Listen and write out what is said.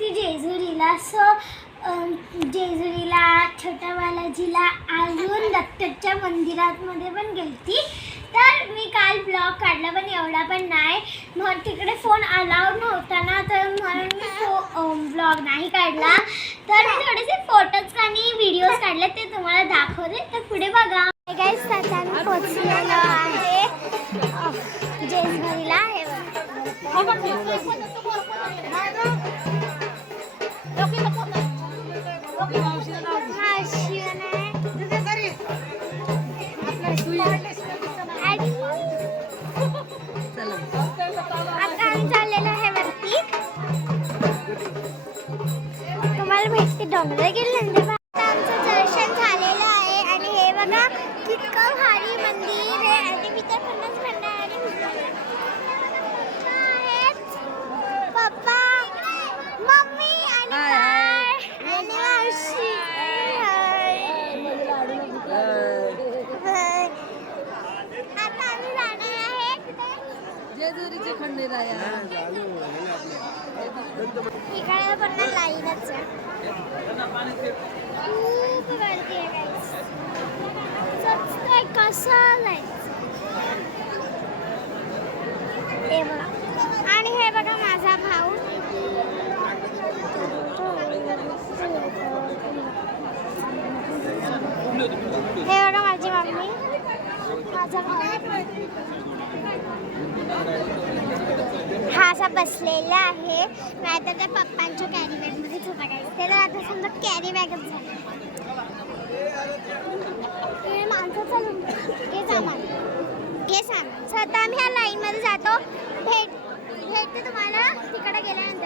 होती जेजुरीला. जेजुरीला छोट्या बालाजीला अजून दत्ताच्या मंदिरामध्ये पण गेलती. तर मी काल ब्लॉग काढला पण एवढा पण नाही, मग तिकडे फोन अलाउड नव्हता ना, तर म्हणून मी ब्लॉग नाही काढला. तर मी थोडेसे फोटोज आणि व्हिडिओज काढले, ते तुम्हाला दाखवते. तर पुढे बघा. गाईस, आता आम्ही पोहोचलेलो आहे जेजुरीला. आता आम्ही चाललेलो आहे वरती. तुम्हाला भेटते डोंगर गेले. आमचं दर्शन झालेलं आहे आणि हे बघा कितकं भारी मंदिर आहे. आणि मी तर पन्नास म्हणणार पप्पा, मम्मी आणि मावशी. आता आम्ही जाणार आहे जेजुरीचे खंडेराया. इकडे पण लाईनच आहे. खूप गर्दी आहे गाईस. कसं जायचं हे बघा. आणि हे बघा माझा भाऊ. हे बघा माझी मम्मी, माझा भाऊ. हा असा बसलेला आहे. नाहीतर त्या पप्पांच्या कॅरी बॅगमध्ये होता गाईस. त्याला आता समजा कॅरी बॅगच झाली. हे माणसं चालून हे सामान. सो आता आम्ही ह्या लाईनमध्ये जातो. भेटते तुम्हाला तिकडे गेल्यानंतर.